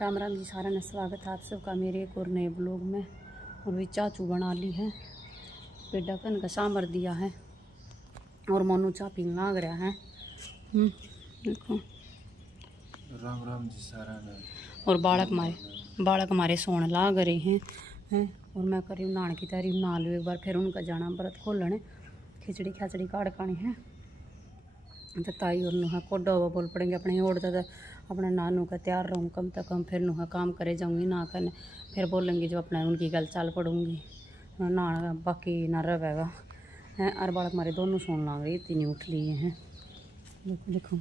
राम राम जी, सारा ने स्वागत है आप सबका मेरे एक और नए ब्लॉग में। और भी चाचू बना ली है, पेड़ा कन का सांबर दिया है और मोनू चा पीन लाग रहा है। देखो राम राम जी सारा ने। और बालक हमारे सोने लाग रहे हैं और मैं करी नहाने की तैयारी, नहा लो एक बार फिर उनका जाना व्रत खोलने। खिचड़ी खाचड़ी काट खानी है तो ताई और नुहा कोडा हुआ बोल पड़ेंगे अपने ओढ़ता था अपना नानू का तैयार रहूँ कम से कम, फिर नुहा काम करे जाऊँगी ना करने, फिर बोलेंगे जो अपना उनकी गल चाल पड़ूँगी ना बाकी ना रहेगा हैं। और बालक हमारे दोनों सोन लाग रही, इतनी उठ लिए हैं। देखो देखो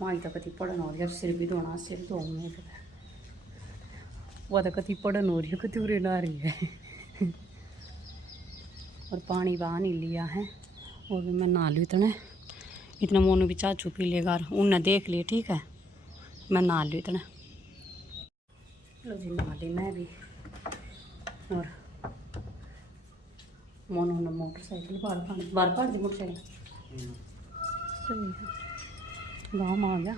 माई तो कति पढ़न हो रही है, सिर भी धोना, सिर धोऊंगे फिर वह तो कति पढ़न हो रही है, कति उरे ना रही है और पानी बहा नहीं लिया है और भी मैं नहा लूँ इतना मोनू भी चाचू पी लेगा, उनने देख लिए ठीक है, मैं नहा लूँ इतना। लो जी नहा ली मैं भी। और मोनू ने मोटरसाइकिल बार दी मोटरसाइकिल सही है, गाँव आ गया।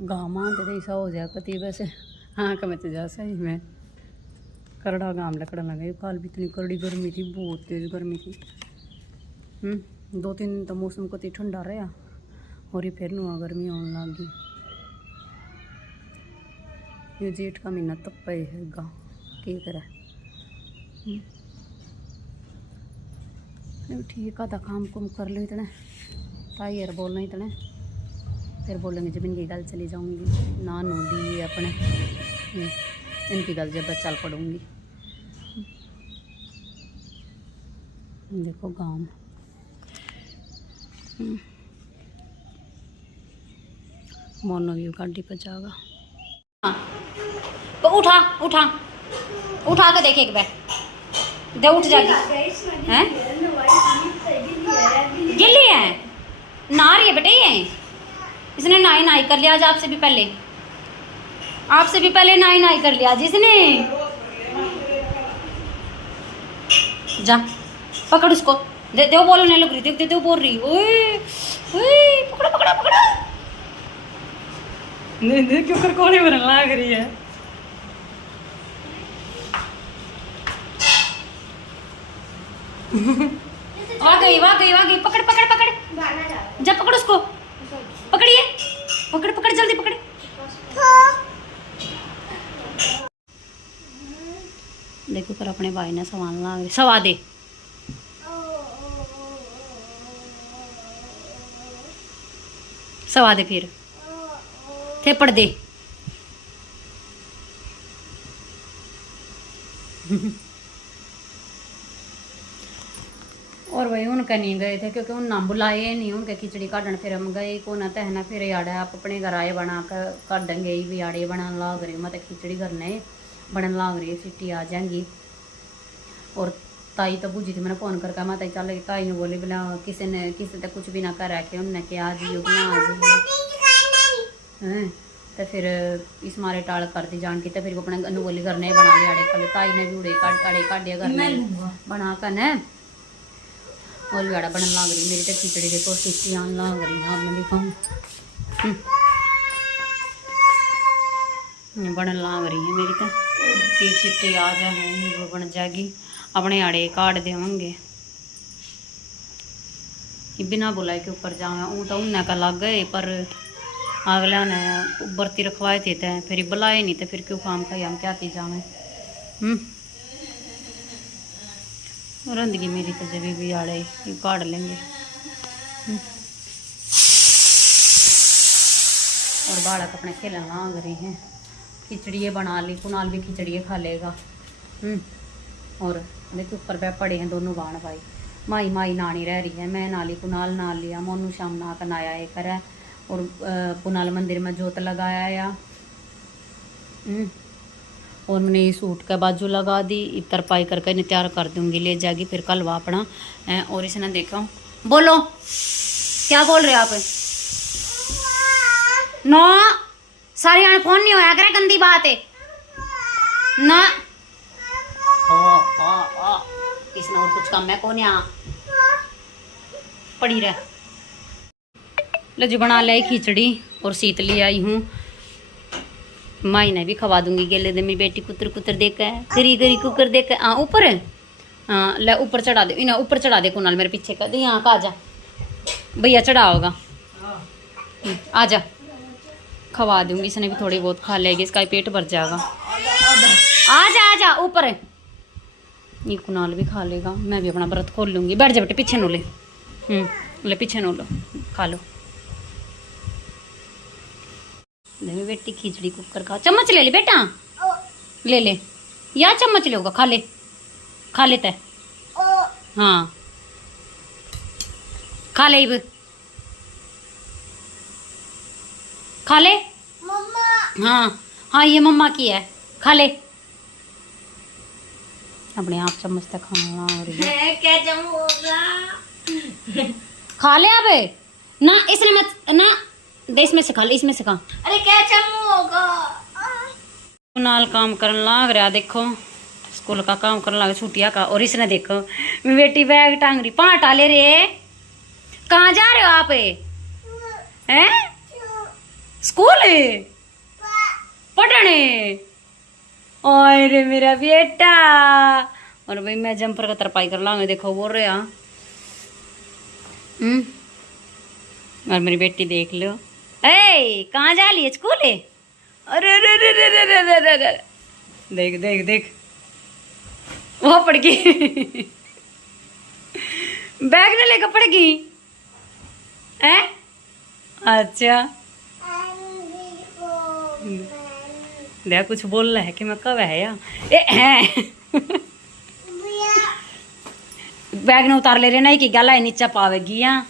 गाँव में आते तो ऐसा हो जाए कति वैसे हाँ कमें तो जा सही में करड़ा गाम लकड़ लगे। कल भी इतनी करड़ी गर्मी थी, बहुत तेज़ गर्मी थी। 2-3 दिन तो मौसम कति ठंडा रहा और ये फिर नुआ गर्मी आने लगी। ये जेठ का महीना तब पे है गा के करे ठीक है। काम कुम कर लो इतने ताई यार बोलना इतने, फिर बोलेंगे जब इनकी गल चली जाऊंगी ना नूली अपने इनकी गल जब चल पड़ूंगी। देखो गाँव मोनो भी गाड़ी पर जाएगा। हाँ तो उठा उठा उठा के देखे एक बार दे उठ जाएगी हैं। गिल्ली है ना रही है बेटे, ये इसने नाई नाई कर लिया आज, आपसे भी पहले नाई कर लिया आज इसने। जा पकड़ उसको, दे दे बोलने लग रही, दे दे बोल रही। ओए ओए पकड़ो पकड़ो पकड़ो, नहीं नहीं क्यों कर कोने बनने लग रही है। आ गई पकड़ पकड़ पकड़ जा पकड़ उसको, पकड़िए पकड़ पकड़ जल्दी पकड़। देखो कर अपने भाई ने संभालना, सवा दे फिर थेपड़ दे और वही उनका नहीं गए थे क्योंकि उन नाम बुलाए नहीं उनके खिचड़ी काटन, फिर हम गए को ना तहना, फिर याड़ा आप अपने घर आए बना कर काटेंगे भी आड़े बनाने लाग रही, मतलब खिचड़ी करने बनने लाग रही, सीटी आ जाएंगी। और ताई तो बुझी थी, मैंने फ़ोन करके मैं चल, ताई ने बोली बोला किसी तक कुछ भी ना कर रखे, उनने क्या आ जियो बना आ जियो तो फिर इस मारे टाल कर दी जान की, तो फिर अपने अनु बोली करने बना लिया आड़े कर, ताई ने भी उड़े आड़े काटिया करने बना कर न और भी आड़ा बनने लग रही मेरी तो खिचड़ी। देखो सीटी आने लग रही है, आपने देखो बनने लग रही है मेरी तो, कि सीटी आ जाए वो बन जाएगी, अपने आड़े काट देंगे बिना बुलाए के ऊपर जावे। वो तो उन्हें का लग गए पर अगला ने बर्ती रखवाए थे तो फिर बुलाए नहीं, तो फिर क्यों काम खाई हम क्या की जावे। रंदगी मेरी तो जब भी आड़े काट लेंगे। और बालक अपने खेलने लाग रहे हैं, खिचड़ी बना ली, कुनाल भी खिचड़ी खा लेगा। और देखो ऊपर पे पड़े हैं दोनों बाण भाई, माई नानी रह रही है, मैं नाली कुनाल ना लिया, मोनू शाम ना कर आया है कर, और कुनाल मंदिर में जोत लगाया या और मैंने ये सूट का बाजू लगा दी, इतर पाई करके इन्हें तैयार कर दूंगी, ले जाएगी फिर कल वह अपना। और इसने देखो, बोलो क्या बोल रहे आप? नो सारी आने फोन नहीं होया करे, गंदी बात है ना। ओ इसने और कुछ काम है कौन यहाँ पड़ी रह। लो जी बना लाई खिचड़ी और शीतली आई हूँ, माई ने भी खवा दूंगी। गेले दे मेरी बेटी कुतर कुतर देकर गरी गरी कुकर देकर ऊपर। हाँ ले ऊपर चढ़ा दे, इन्हें ऊपर चढ़ा दे कुनाल मेरे पीछे कर दे। यहाँ का आजा भैया चढ़ा होगा, आजा खवा दूंगी। इसने भी थोड़ी बहुत खा लेगी, इसका पेट भर जाएगा। आजा आजा ऊपर, ये कुनाल भी खा लेगा। मैं भी अपना व्रत खोल लूंगी। बैठ जा बेटे पीछे नो ले, ले पीछे नो लो, खा लो। मेरी बेटी खिचड़ी कुकर का चम्मच ले ले बेटा, ले ले या चम्मच ले होगा, खा लेता है। हाँ खा ले, इब खा ले। हाँ हाँ ये मम्मा की है, खा ले। अपने आप चम्मच तक खाना और क्या खा ले अब ना, इसने मत ना दे, इसमें से खा ले, इसमें से खा। अरे क्या चम्मू होगा। कुनाल काम करने लग रहा, देखो स्कूल का काम करने लगा छुट्टिया का। और इसने देखो मेरी बेटी बैग टांग रही, पाटा ले रे। कहाँ जा रहे हो आप? हैं स्कूल पढ़ने? ओए रे मेरा बेटा। और भाई मैं जंपर का तरपाई कर लाऊंगी, देखो बोल रहे हैं। और मेरी बेटी देख लो, ए कहाँ जा रही है? स्कूल है? अरे अरे अरे अरे अरे अरे अरे अरे, देख देख देख वो पड़ गई। बैग ने लेकर पड़ गई है। अच्छा देख कुछ बोल रहा है कि मैं कब है या है। बैग ने उतार ले रहे नहीं कि गला नीचा पावेगी। यहाँ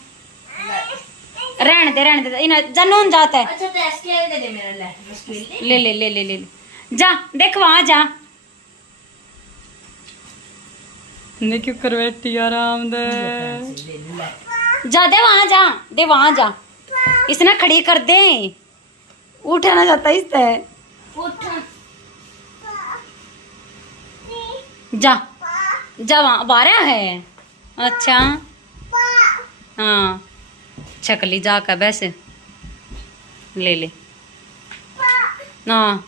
रहने दे इन्हें जनून जाता है। अच्छा तो स्केल दे मेरा, ले ले ले ले ले जा, देख वहां जा। ने क्यों कर बैठी आराम दे, जा दे वहां जा, दे वहां जा। इसने खड़ी कर दे, उठा ना जाता इससे। जा जा वहां बारह है। अच्छा हाँ छकली जा कर बैस, ले ले। हाँ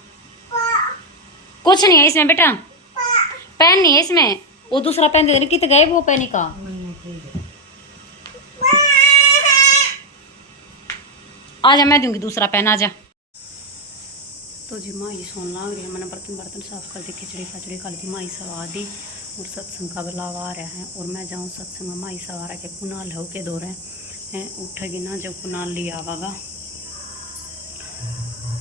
कुछ नहीं है इसमें बेटा, पेन नहीं है इसमें। वो दूसरा पेन दे, कितने गए वो पेन का। आजा मैं दूंगी दूसरा पेन, आजा। तो जी माँ ये सोन लाग रही है, मैंने बर्तन साफ कर दी, खिचड़ी खचड़ी खा दी, माई सवा दी। और सत्संग का बुलावा आ रहा है और मैं जाऊँ सत्संग में। माई सवा रहा के कुनाल हो के दो रहे हैं, उठेगी ना जब कुनाल लिया आवागा।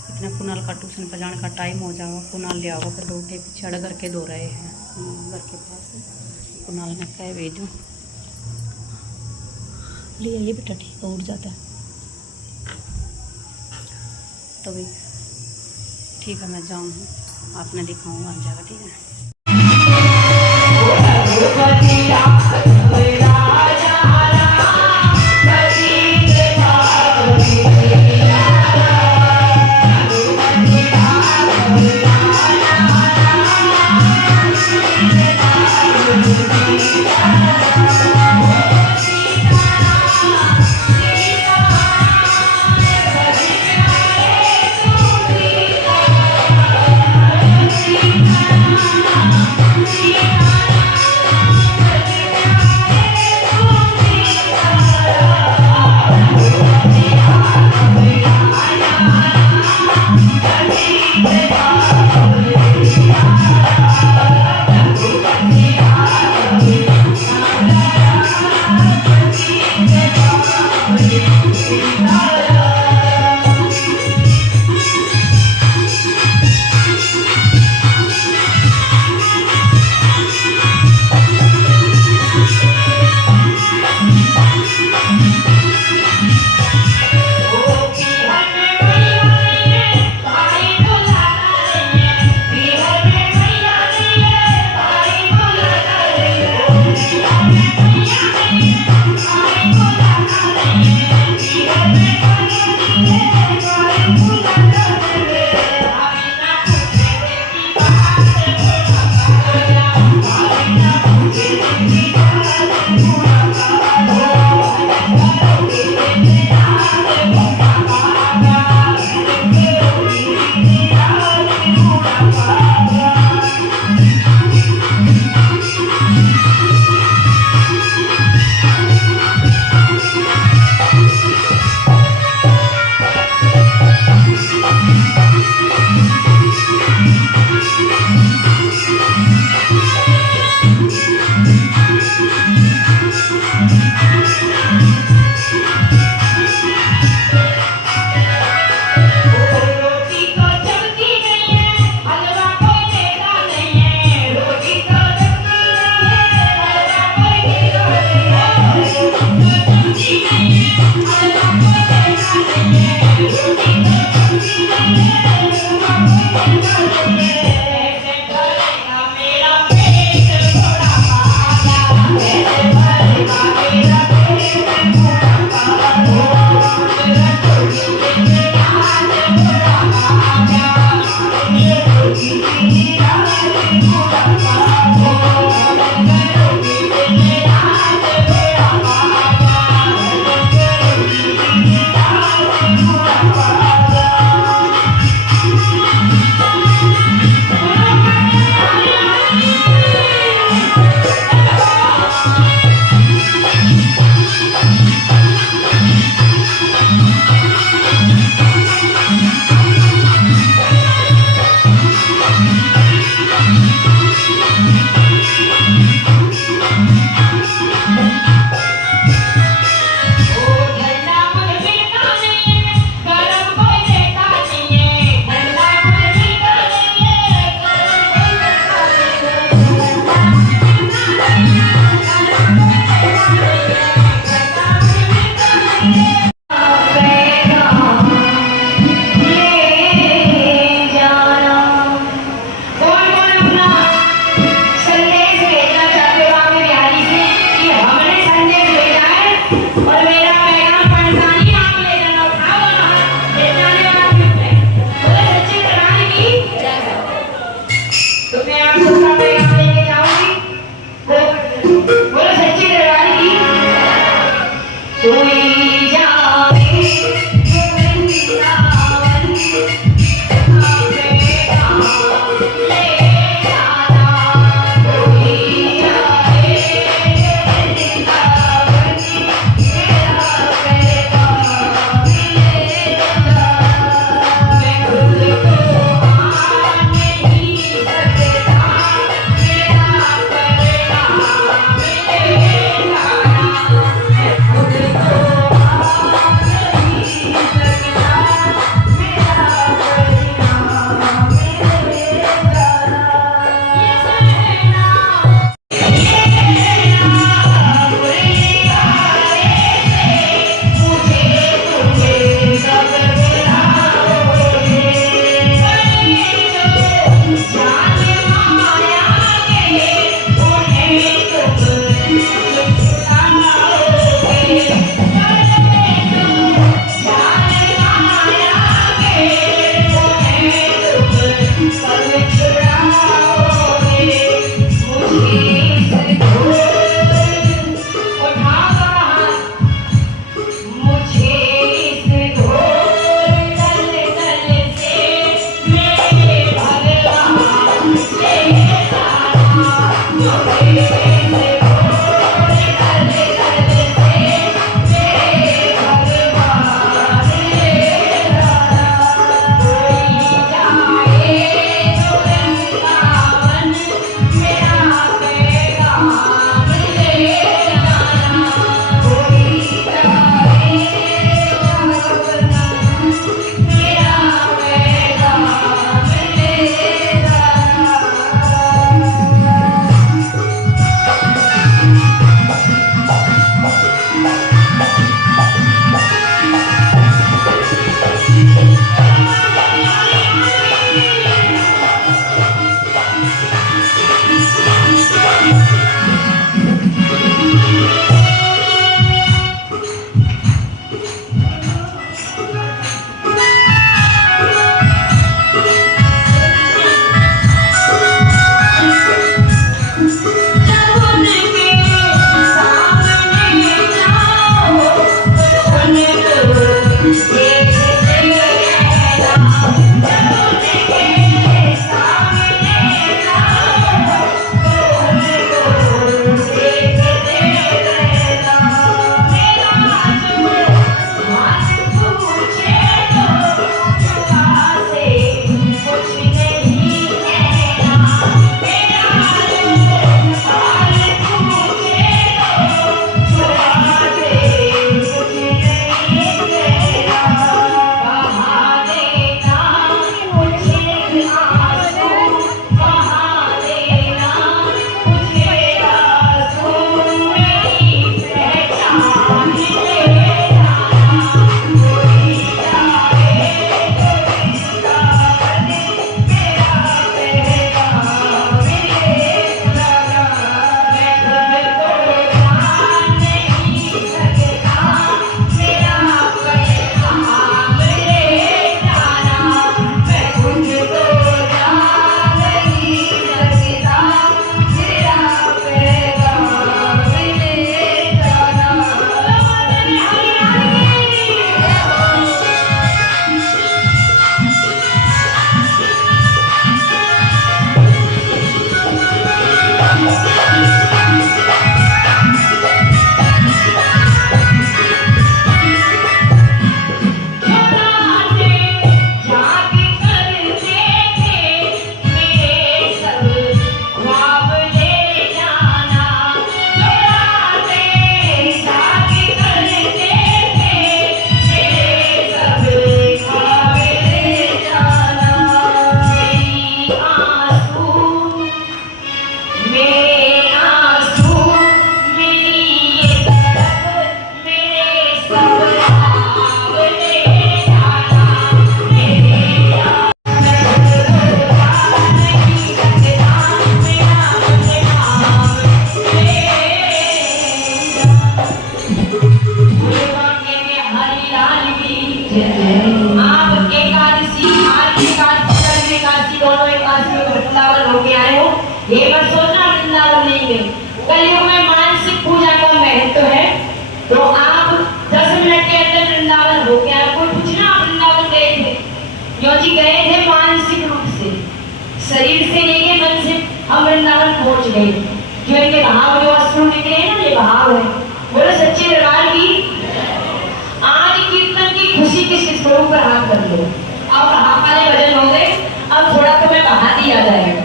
इतना कुनाल का ट्यूशन पर जाने का टाइम हो जाएगा, कुनाल लिया होगा फिर उठे पीछे अड़ करके दो रहे हैं घर के पास। कुनाल ने कह भेजो लिया, ये बेटा ठीक है, उठ जाता है तो भाई ठीक है। मैं जाऊँ, आपने दिखाऊंगा आ जाएगा, ठीक है। बोलो सच्ची दरबार की कोई जावे वृंदावन आवे नाम ले जाना कोई जावे वृंदावन आवे नाम ले जाना मैं खुद को मान नहीं सकता मेरा परिणाम ले जाना मैं खुद को सुन के ना ये भाव है, बोले सच्चे दरबार की। आज कीर्तन की खुशी किस किस को ऊपर हाथ कर लो। अब हाथ वाले भजन हो गए, अब थोड़ा तो मैं बहा दिया जाएगा।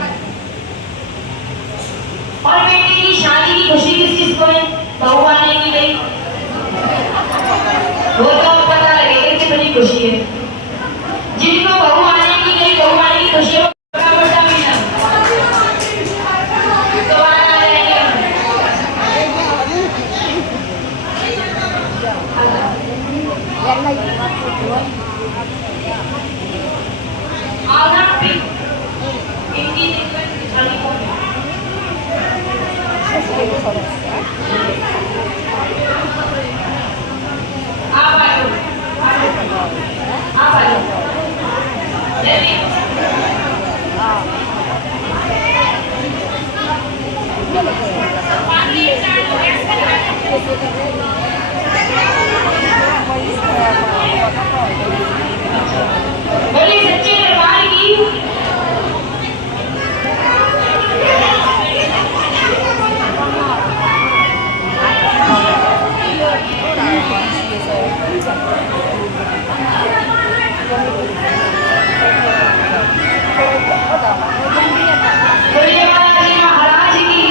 और बेटे की शादी की खुशी किस किस को है, बहू आने की नहीं, वो तो पता लगेगा कितनी खुशी है। जिनको बहू आने की नहीं, बहू आने की खुशी है, बड़ा बड़ा मिला दोबारा आ जाएंगे हम। आधा पिंक इनकी दिक्कत दिखानी को आप आ जाओ, आप आ जाओ। जल्दी बोलिए सच्चे दरबार की। बोलिए बालाजी महाराज की।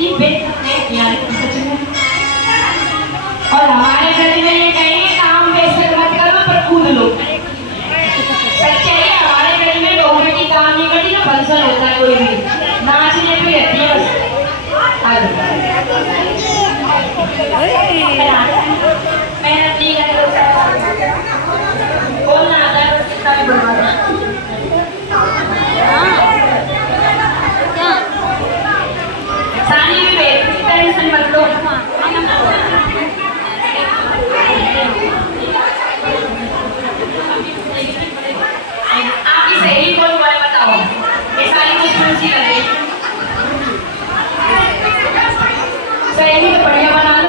इतनी बेहद यार सच में। और हमारे घर में ये कहेंगे काम वैसे मत करो पर कूद लो। सच्चाई है, हमारे घर में बहू बेटी काम नहीं करती ना, फंक्शन होता है कोई भी नाचने पे रहती है बस। मेहनत नहीं करे बोलना आता है बस, कितना भी बनवा सानी भी बेच टेंशन मत लो। आपकी सहेली कौन हुआ है बताओ, ये सारी कुछ खुशी लगे। सहेली तो बढ़िया बना लो।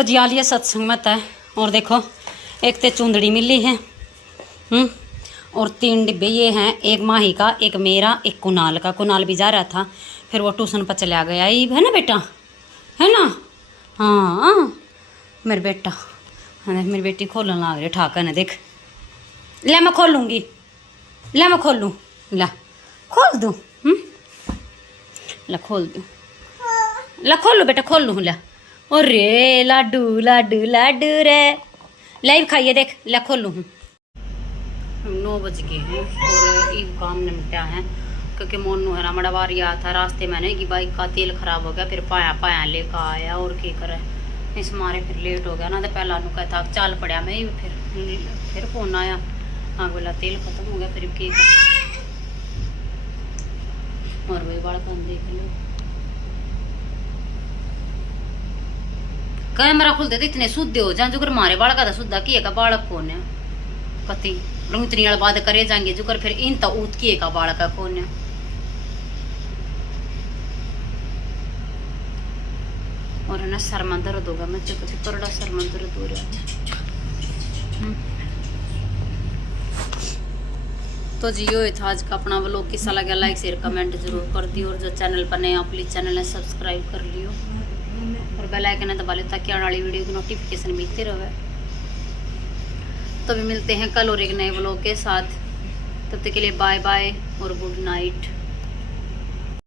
लो जी, आ लिया सत्संग मत है। और देखो एक तो चुंदड़ी मिली है, और 3 डिब्बे ये हैं, एक माही का, एक मेरा, एक कुणाल का। कुणाल भी जा रहा था, फिर वो ट्यूशन पर चला गया। ये है ना बेटा, है ना? हाँ मेरे बेटा, हाँ मेरी बेटी खोलने लग रही ठाकर ने, देख। ले मैं खोलूँगी, ले मैं खोलूँ, ला खोल दूँ, ला खोल दूँ, ला खोल लो बेटा, खोल लूँ, ला। अरे लाडू लाडू लाडू रे, लाइव खाइए देख, ला खोल लूँ। 9 बज गए हैं और ये काम निपटा है, क्योंकि मोनू है ना बड़ा बार याद था रास्ते मैंने कि बाइक का तेल खराब हो गया, फिर पाया पाया लेकर आया और क्या करे, इस मारे फिर लेट हो गया ना। तो पहला नु कहता चल पड़ा मैं, फिर फोन आया, हाँ बोला तेल खत्म हो गया, फिर क्या कर। और वही बड़ा काम देख लो, कैमरा खुलते तो इतने शुद्ध हो जाए, जो कर मारे बालका था शुद्धा किए का बालक कौन है कति इतनी बात करे जाएंगे, जो कर फिर इन तो ऊत किए का बालका कौन है। और है ना सर में दर्द होगा, मैं कति करड़ा सर में दर्द हो रहा है। तो जी यो था आज का अपना व्लॉग, किसा लगा लाइक शेयर कमेंट जरूर कर दियो, और जो चैनल पर नए आप प्लीज चैनल है सब्सक्राइब कर लियो और बेल आइकन दबा लो ताकि आने वाली वीडियो की नोटिफिकेशन मिलती रहे। तो भी मिलते हैं कल और एक नए व्लॉग के साथ, तब तक के लिए बाय बाय और गुड नाइट।